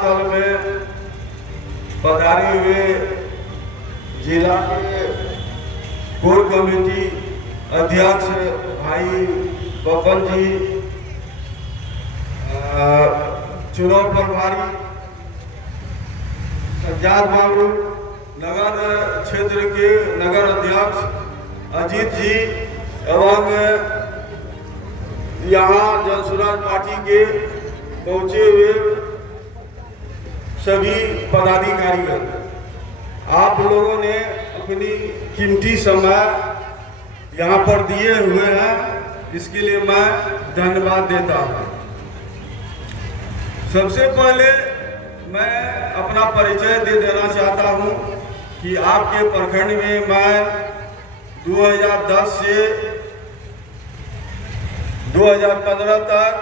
स्थल में पधारे हुए जिला के कोर कमेटी अध्यक्ष भाई बब्बन जी, चुनाव प्रभारी सज्जाद बाबू, नगर क्षेत्र के नगर अध्यक्ष अजीत जी एवं यहाँ जनसुराज पार्टी के पहुंचे हुए सभी पदाधिकारीगण, आप लोगों ने अपनी कीमती समय यहाँ पर दिए हुए हैं, इसके लिए मैं धन्यवाद देता हूँ। सबसे पहले मैं अपना परिचय दे देना चाहता हूँ कि आपके प्रखंड में मैं 2010 से 2015 तक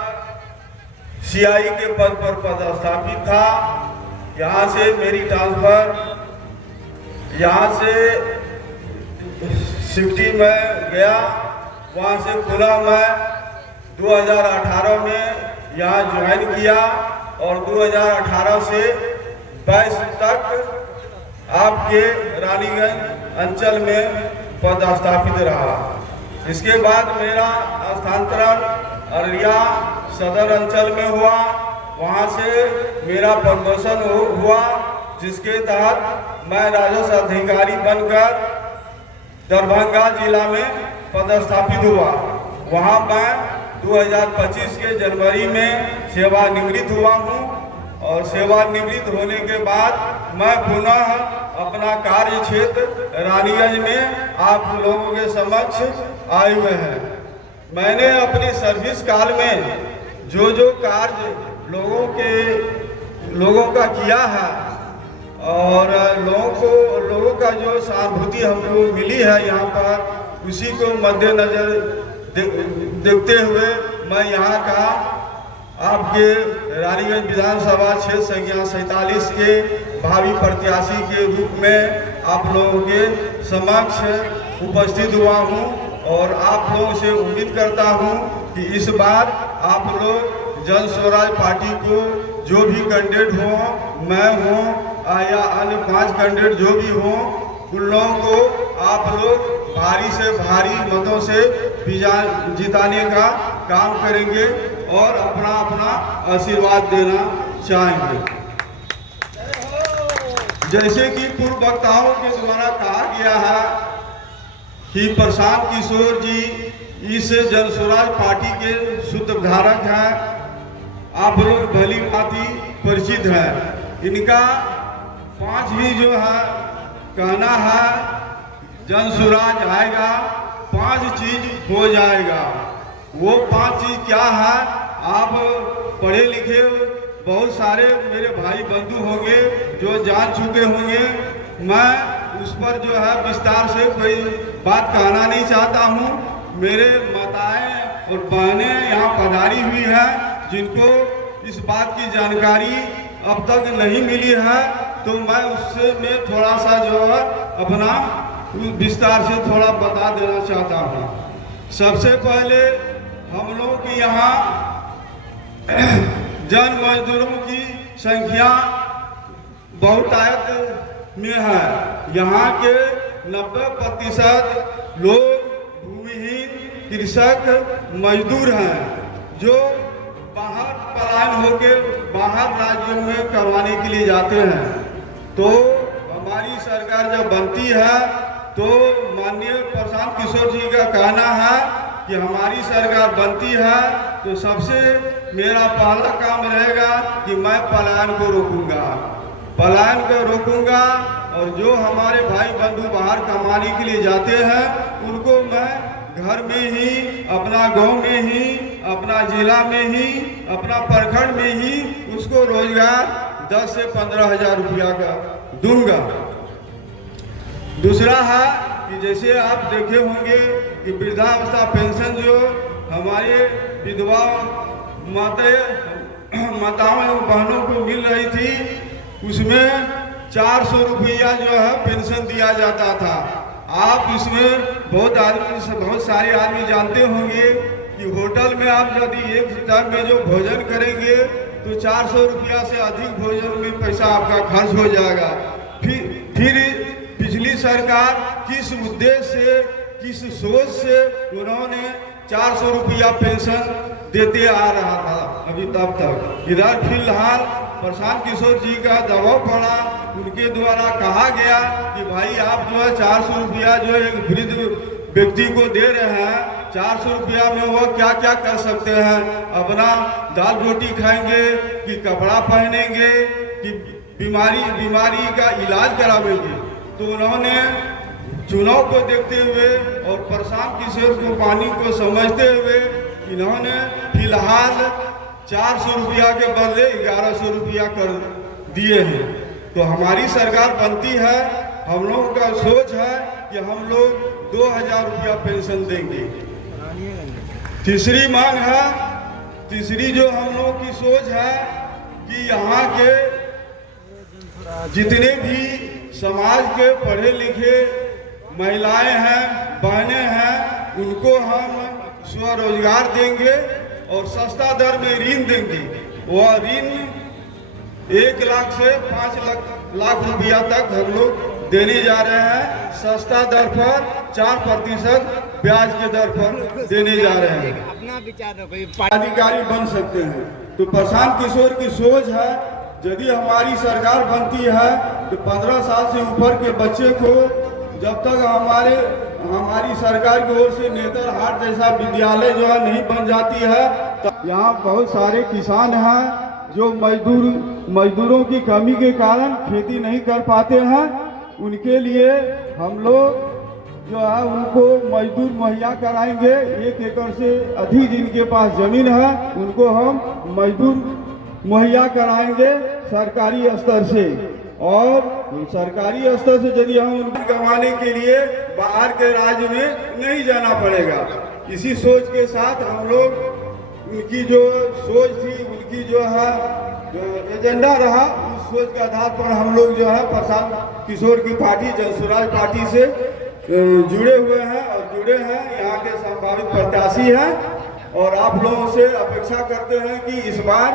सीआई के पद पर पदस्थापित था। यहाँ से मेरी ट्रांसफर यहाँ से सिटी में गया, वहाँ से पुनः मैं 2018 में यहाँ ज्वाइन किया और 2018 से 22 तक आपके रानीगंज अंचल में पदस्थापित रहा। इसके बाद मेरा स्थानांतरण अररिया सदर अंचल में हुआ, वहाँ से मेरा प्रमोशन हुआ, जिसके तहत मैं राजस्व अधिकारी बनकर दरभंगा जिला में पदस्थापित हुआ। वहाँ मैं 2025 के जनवरी में सेवानिवृत्त हुआ हूँ और सेवानिवृत्त होने के बाद मैं पुनः अपना कार्य क्षेत्र रानीगंज में आप लोगों के समक्ष आए हुए हैं। मैंने अपनी सर्विस काल में जो जो कार्य लोगों का किया है और लोगों का जो सहानुभूति हमको मिली है यहाँ पर, उसी को मद्देनजर देखते हुए मैं यहाँ का आपके रानीगंज विधानसभा क्षेत्र संख्या 47 के भावी प्रत्याशी के रूप में आप लोगों के समक्ष उपस्थित हुआ हूँ और आप लोगों से उम्मीद करता हूँ कि इस बार आप लोग जन स्वराज पार्टी को जो भी कैंडिडेट हो, मैं हूँ या अन्य 5 कैंडिडेट जो भी हों, उन लोगों को आप लोग भारी से भारी मतों से जिताने का काम करेंगे और अपना अपना आशीर्वाद देना चाहेंगे। जैसे कि पूर्व वक्ताओं के द्वारा कहा गया है कि प्रशांत किशोर जी इस जन स्वराज पार्टी के सूत्रधारक हैं, आप लोग भली भांति परिचित हैं। इनका 5 भी जो है कहना है, जन स्वराज आएगा 5 चीज हो जाएगा। वो 5 चीज क्या है? आप पढ़े लिखे बहुत सारे मेरे भाई बंधु होंगे जो जान चुके होंगे, मैं उस पर जो है विस्तार से कोई बात कहना नहीं चाहता हूँ। मेरे माताएं और बहनें यहाँ पधारी हुई है, जिनको इस बात की जानकारी अब तक नहीं मिली है, तो मैं उससे मैं थोड़ा सा जो है अपना विस्तार से थोड़ा बता देना चाहता हूँ। सबसे पहले हम लोग के यहाँ जन मजदूरों की संख्या बहुतायत में है। यहाँ के 90% लोग भूमिहीन कृषक मजदूर हैं, जो बाहर पलायन होके बाहर राज्यों में करवाने के लिए जाते हैं। तो हमारी सरकार जब बनती है तो माननीय प्रशांत किशोर जी का कहना है कि हमारी सरकार बनती है तो सबसे मेरा पहला काम रहेगा कि मैं पलायन को रोकूंगा और जो हमारे भाई बंधु बाहर कमाने के लिए जाते हैं उनको मैं घर में ही, अपना गांव में ही, अपना जिला में ही, अपना प्रखंड में ही उसको रोजगार 10 से 15 हजार रुपया का दूंगा। दूसरा है कि जैसे आप देखे होंगे कि वृद्धावस्था पेंशन जो हमारे विधवा माताओं एवं बहनों को मिल रही थी, उसमें 400 रुपया जो है पेंशन दिया जाता था। आप इसमें बहुत सारे आदमी जानते होंगे कि होटल में आप यदि एक टाइम में जो भोजन करेंगे तो 400 रुपया से अधिक भोजन में पैसा आपका खर्च हो जाएगा। फिर पिछली सरकार किस उद्देश्य से, किस सोच से उन्होंने 400 रुपया पेंशन देते आ रहा था अभी तब तक। इधर फिलहाल प्रशांत किशोर जी का दबाव पड़ा, उनके द्वारा कहा गया कि भाई आप जो है 400 रुपया जो है एक वृद्ध व्यक्ति को दे रहे हैं, 400 रुपया में वो क्या क्या कर सकते हैं, अपना दाल रोटी खाएंगे कि कपड़ा पहनेंगे कि बीमारी का इलाज करावेंगे। तो उन्होंने चुनाव को देखते हुए और प्रशांत किशोर को पानी को समझते हुए इन्होंने फिलहाल 400 रुपया के बदले 1100 रुपया कर दिए हैं। तो हमारी सरकार बनती है, हम लोगों का सोच है कि हम लोग 2000 रुपया पेंशन देंगे। तीसरी मांग है, तीसरी जो हम लोगों की सोच है कि यहाँ के जितने भी समाज के पढ़े लिखे महिलाएं हैं, बहनें हैं, उनको हम स्वरोजगार देंगे और सस्ता दर में ऋण देंगे। वह ऋण 1 लाख से 5 लाख रुपया तक हम लोग देने जा रहे हैं। सस्ता दर पर 4% ब्याज के दर पर देने जा रहे हैं। अपना विचार अधिकारी बन सकते हैं। तो प्रशांत किशोर की सोच है, यदि हमारी सरकार बनती है तो 15 साल से ऊपर के बच्चे को जब तक हमारी सरकार की ओर से नेतरहाट जैसा विद्यालय जो है नहीं बन जाती है, तो यहाँ बहुत सारे किसान हैं जो मजदूरों की कमी के कारण खेती नहीं कर पाते हैं। उनके लिए हम लोग जो है उनको मजदूर मुहैया कराएंगे। 1 एकड़ से अधिक जिनके पास जमीन है उनको हम मजदूर मुहैया कराएंगे सरकारी स्तर से। और सरकारी स्तर से यदि हम उनको कमाने के लिए बाहर के राज्य में नहीं जाना पड़ेगा। इसी सोच के साथ हम लोग उनकी जो सोच थी, उनकी जो है एजेंडा रहा, उस सोच के आधार पर हम लोग जो है प्रशांत किशोर की पार्टी जनसुराज पार्टी से जुड़े हुए हैं और जुड़े हैं, यहाँ के संभावित प्रत्याशी हैं। और आप लोगों से अपेक्षा करते हैं कि इस बार